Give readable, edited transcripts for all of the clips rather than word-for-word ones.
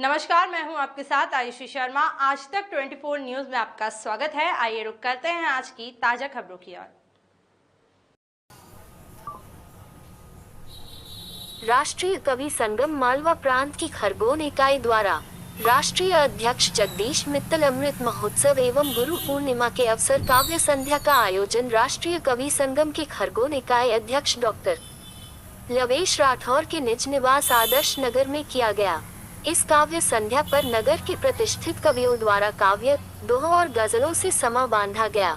नमस्कार, मैं हूं आपके साथ आयुषी शर्मा। आज तक 24 न्यूज में आपका स्वागत है। आइए रुक करते हैं आज की ताजा खबरों की ओर। राष्ट्रीय कवि संगम मालवा प्रांत की खरगोन इकाई द्वारा राष्ट्रीय अध्यक्ष जगदीश मित्तल अमृत महोत्सव एवं गुरु पूर्णिमा के अवसर काव्य संध्या का आयोजन राष्ट्रीय कवि संगम के खरगोन इकाई अध्यक्ष डॉक्टर लवेश राठौर के निज निवास आदर्श नगर में किया गया। इस काव्य संध्या पर नगर के प्रतिष्ठित कवियों द्वारा काव्य, दोहों और गजलों से समा बांधा गया।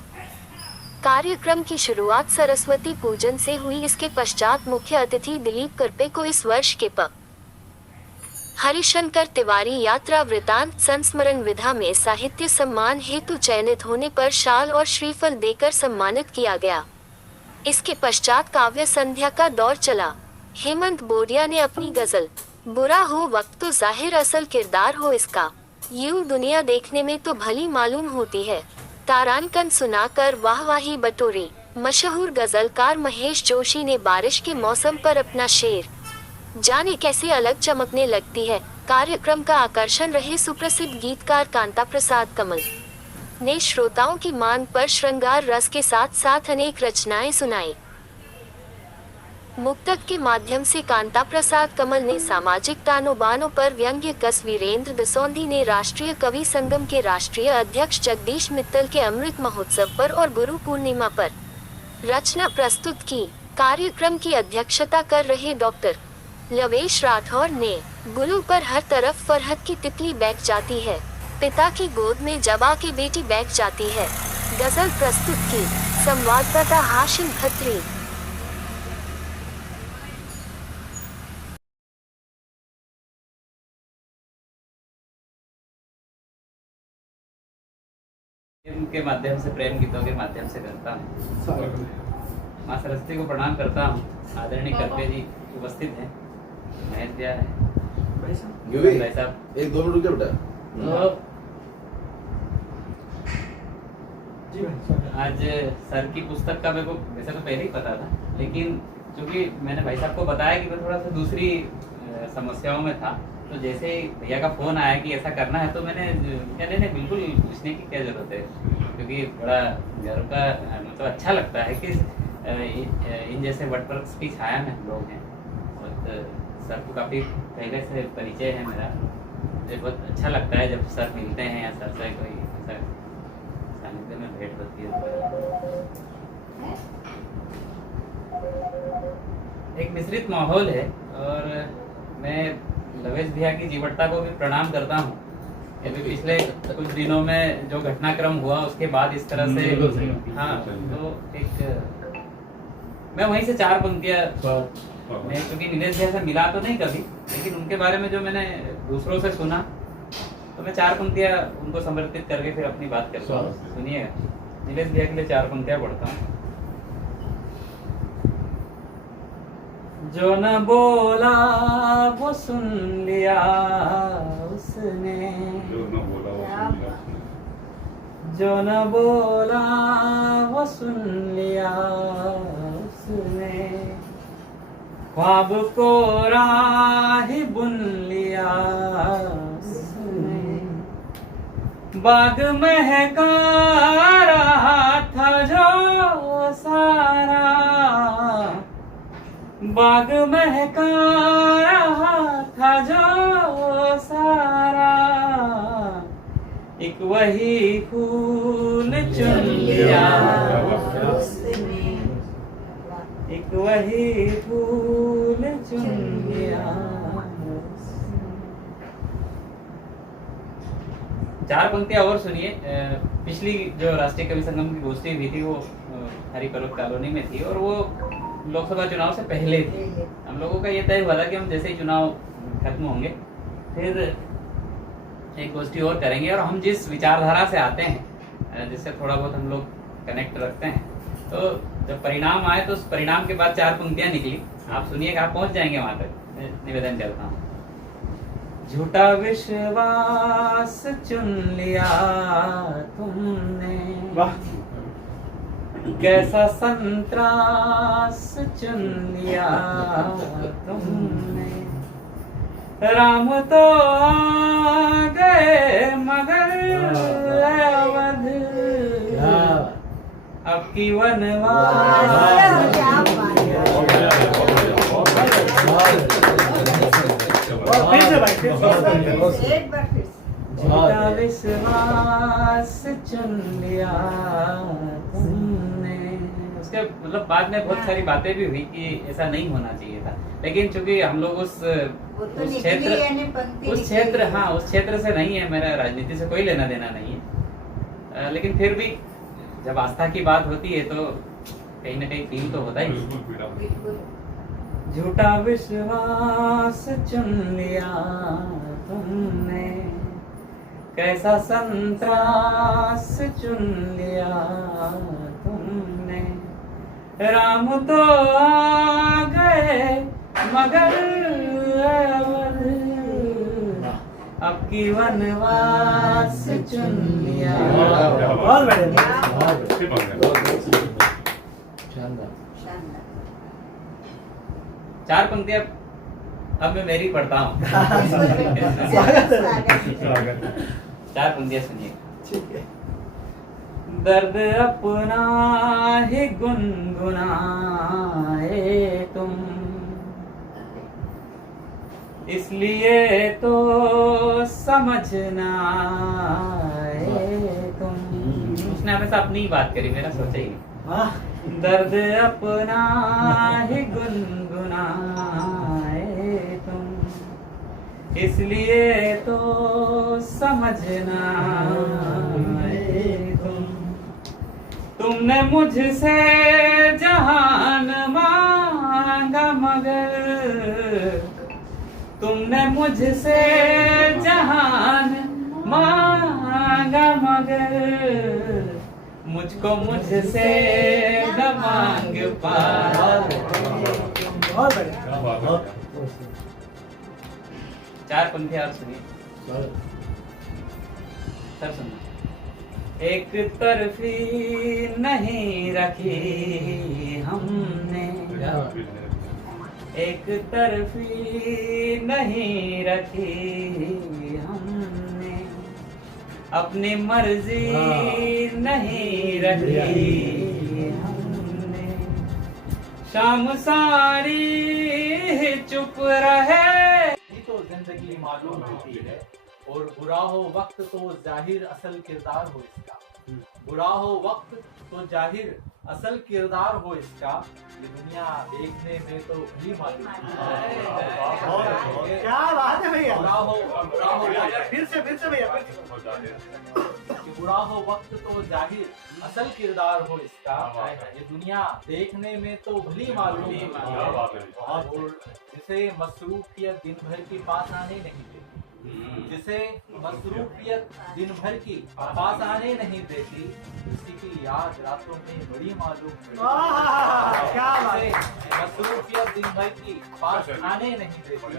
कार्यक्रम की शुरुआत सरस्वती पूजन से हुई। इसके पश्चात मुख्य अतिथि दिलीप करपे को इस वर्ष के प. हरिशंकर तिवारी यात्रा वृतांत संस्मरण विधा में साहित्य सम्मान हेतु चयनित होने पर शाल और श्रीफल देकर सम्मानित किया गया। इसके पश्चात काव्य संध्या का दौर चला। हेमंत बोरिया ने अपनी गजल बुरा हो वक्त तो जाहिर असल किरदार हो इसका, यूं दुनिया देखने में तो भली मालूम होती है, तारांकन सुनाकर वाहवाही बटोरी। मशहूर गजलकार महेश जोशी ने बारिश के मौसम पर अपना शेर जाने कैसे अलग चमकने लगती है। कार्यक्रम का आकर्षण रहे सुप्रसिद्ध गीतकार कांता प्रसाद कमल ने श्रोताओं की मांग पर श्रृंगार रस के साथ साथ अनेक रचनाएं सुनाई। मुक्तक के माध्यम से कांता प्रसाद कमल ने सामाजिक तानोबानों पर व्यंग्य कस। वीरेंद्र दसौंधी ने राष्ट्रीय कवि संगम के राष्ट्रीय अध्यक्ष जगदीश मित्तल के अमृत महोत्सव पर और गुरु पूर्णिमा पर रचना प्रस्तुत की। कार्यक्रम की अध्यक्षता कर रहे डॉक्टर लवेश राठौर ने गुरु पर हर तरफ फरहत की तितली बैठ जाती है, पिता की गोद में जब आके बेटी बैठ जाती है, गजल प्रस्तुत की। संवाददाता हाशिम खत्री। के माध्यम से, प्रेम गीतों के माध्यम से करता हूँ। माँ सरस्वती को प्रणाम करता हूँ। आदरणीय करपे जी उपस्थित हैं, महेश भैया है, भाई साहब। एक 2 मिनट रुकिए बेटा। आज सर की पुस्तक का मेरे को वैसे तो पहले ही पता था, लेकिन चूंकि मैंने भाई साहब को बताया कि मैं थोड़ा सा दूसरी समस्याओं में था, तो जैसे भैया का फोन आया कि ऐसा करना है, तो मैंने नहीं बिल्कुल पूछने की क्या जरूरत है, क्योंकि बड़ा गर्व का मतलब अच्छा लगता है कि इन जैसे वटवृक्ष की छाया में हम लोग हैं। और सर को काफ़ी पहले से परिचय है मेरा। मुझे बहुत अच्छा लगता है जब सर मिलते हैं या सर से कोई ऐसा सानिध्य में भेंट होती है। एक मिश्रित माहौल है और मैं लवेश भैया की जीवटता को भी प्रणाम करता हूँ। अभी पिछले कुछ दिनों में जो घटनाक्रम हुआ उसके बाद इस तरह से हाँ, तो एक मैं वहीं से 4 पंक्तियाँ, मैं क्योंकि नीलेश भैया से मिला तो नहीं कभी, लेकिन उनके बारे में जो मैंने दूसरों से सुना, तो मैं 4 पंक्तियाँ उनको समर्पित करके फिर अपनी बात करता हूँ। सुनिएगा, नीलेश भैया के लिए 4 पंक्तियाँ पढ़ता हूँ। जो न बोला वो सुन लिया उसने, जो न बोला वो सुन लिया उसने, ख्वाब को राही बुन लिया उसने, बाग महका रहा था जो सारा, बाग महका रहा था जो सारा, एक वही फूल चुन लिया उसने, एक वही फूल चुन लिया। 4 पंक्तियां और सुनिए। पिछली जो राष्ट्रीय कवि संगम की गोष्ठी हुई थी वो हरी पर्वत कॉलोनी में थी, और वो लोकसभा चुनाव से पहले थी। हम लोगों का ये तय हुआ था कि हम जैसे ही चुनाव खत्म होंगे फिर एक गोष्ठी और करेंगे, और हम जिस विचारधारा से आते हैं, जिससे थोड़ा बहुत हम लोग कनेक्ट रखते हैं, तो जब परिणाम आए तो उस परिणाम के बाद 4 पंक्तियां निकली। आप सुनिएगा, आप पहुंच जाएंगे वहां तक। निवेदन करता हूँ। झूठा विश्वास चुन लिया तुमने, कैसा संतरास चुन लिया तुमने, राम तो आपकी वनवास झूठा विश्वास चुन लिया तुमने। उसके मतलब बाद में बहुत सारी बातें भी हुई कि ऐसा नहीं होना चाहिए था, लेकिन चूंकि हम लोग उस क्षेत्र से नहीं है, मेरा राजनीति से कोई लेना देना नहीं है, लेकिन फिर भी जब आस्था की बात होती है तो कहीं ना कहीं फील तो होता ही। झूठा विश्वास चुन लिया तुमने, कैसा संतरास चुन लिया तुमने। राम तो आ गए मगर अवध अब की वनवास चुन लिया। बहुत बढ़िया। चार पंक्तियां अब मैं मेरी पढ़ता हूँ। चार पंक्तियां सुनिए। दर्द अपना ही गुनगुनाए तुम, इसलिए तो समझना तुम। उसने हमेशा अपनी ही बात करी, मेरा सोचा ही नहीं। दर्द अपना ही गुनगुनाए तुम, इसलिए तो समझना तुमने मुझसे जहान मांगा मगर, तुमने मुझसे जहान मांगा मगर, मुझको मुझसे न मांग पाया। चार पंक्तियां आप सुनिए। सर सुनना। एक तरफी नहीं रखी हमने, एक तरफी नहीं रखी हमने, अपनी मर्जी नहीं रखी हमने। शाम सारी चुप रहे तो जिंदगी मालूम होती है, और बुरा हो वक्त तो जाहिर असल किरदार हो इसका। बुरा हो वक्त तो जाहिर असल किरदार हो इसका, ये दुनिया देखने में तो भली मालूम। क्या बात है भैया। बुरा हो फिर से भैया। कि बुरा हो वक्त तो जाहिर असल किरदार हो इसका, ये दुनिया देखने में तो भली मालूम। और जिसे मसरूफियत दिन भर की पास आने नहीं देती, जिसे मसरूफियत दिन भर की पास आने नहीं देती, उसी की याद रातों में बड़ी मालूम। मसरूफियत दिन भर की पास आने नहीं देती,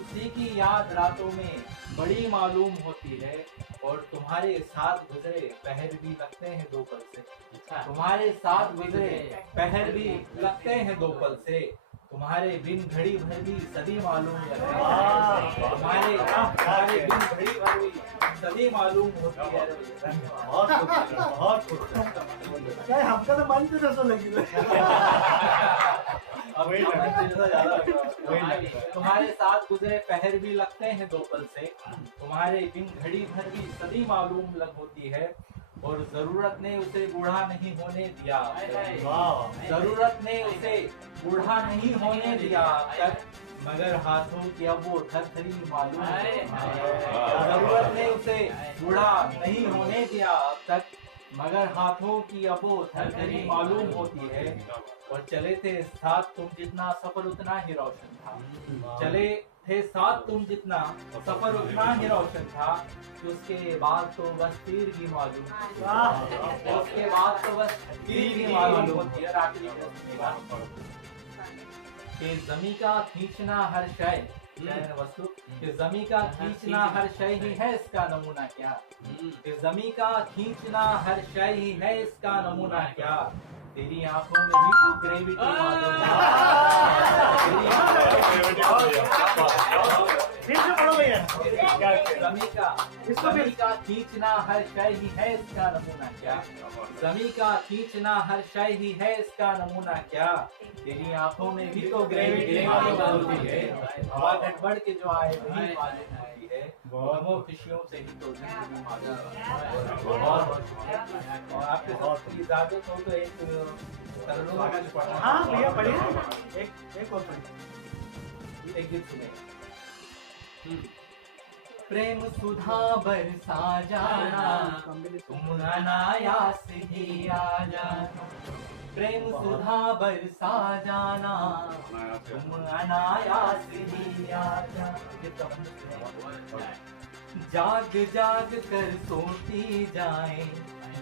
उसी की याद रातों में बड़ी मालूम होती है। और तुम्हारे साथ गुजरे पहर भी लगते हैं दो पल से, तुम्हारे साथ गुजरे पहर भी लगते हैं दो पल से, तुम्हारे बिन घड़ी भर भी सदी मालूम है। तुम्हारे बिन घड़ी भर भी सदी मालूम होती है। बहुत हमका तो मन से तो लगी। तुम्हारे साथ गुजरे पहर भी लगते हैं दो पल से, तुम्हारे बिन घड़ी भर भी सदी मालूम लग होती है। और जरूरत ने उसे बूढ़ा नहीं होने दिया, जरूरत ने उसे बूढ़ा नहीं होने दिया तक, मगर हाथों की अब वो थरथरी मालूम है। जरूरत ने उसे बूढ़ा नहीं होने दिया तक, मगर हाथों की अब वो थरथरी मालूम होती है। और चले थे साथ तुम जितना सफर उतना ही रोशन था, चले थे साथ तुम जितना सफर उतना ही रोशन था। उसके बाद तो बस तीर की मालूम, उसके बाद तो बस तीर की मालूम होती है। आखिरी कि जमी का खींचना हर शय वस्तु, कि जमी का खींचना हर शय ही है इसका नमूना क्या, कि जमी का खींचना हर शय ही है इसका नमूना क्या। तेरी आंखों में भी तो ग्रेविटी मालूम है। जमी का खींचना हर शय ही है इसका नमूना क्या। जमी का खींचना हर शय ही है इसका नमूना क्या। तेरी आंखों में भी तो ग्रेविटी होती है। हवा गड़बड़ के जो आए वही बारिश होती है। वो खुशियों से ही तो जिंदगी और आपके साथ इजाजत हो तो एक तरलों का जो पढ़ा। हाँ भैया पढ़िए, एक और पढ़िए, एक गीत सुने। प्रेम सुधा बरसा जाना तुम अनायास ही आ जाना। प्रेम सुधा बरसा जाना तुम अनायास ही आ जाना। जाग जाग कर सोती जाए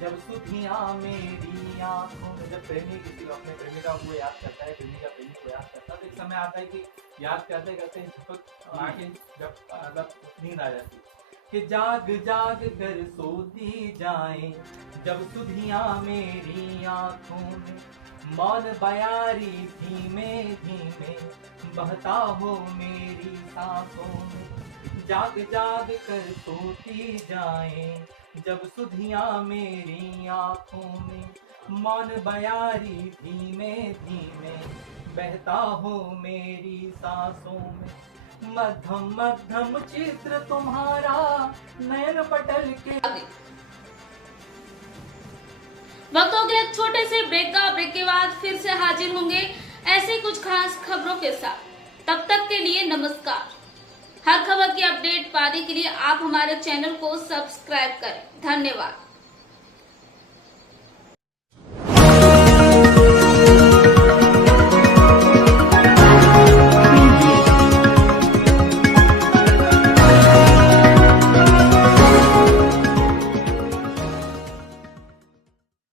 जब सुधियां मेरी आंखों में। जब प्रेमी किसी को अपने प्रेमिका को याद करता है, प्रेमिका प्रेमी को याद करता है, तो एक समय आता है कि याद करते करते झपक आंखें जब मतलब नींद आ जाती कि जाग जाग कर सोती जाए जब सुधियां मेरी आंखों में। मौन बयारी धीमे धीमे बहता हो मेरी सांसों में। जाग जाग कर सोती जाए जब सुधियां मेरी आंखों में। मौन बयारी धीमे धीमे बहता हो मेरी सांसों में। मध्यम मध्यम चित्र तुम्हारा नयन पटल के। वक्त हो गया छोटे से ब्रेक का। ब्रेक के बाद फिर से हाजिर होंगे ऐसे कुछ खास खबरों के साथ। तब तक के लिए नमस्कार। हर खबर की अपडेट पाने के लिए आप हमारे चैनल को सब्सक्राइब करें। धन्यवाद।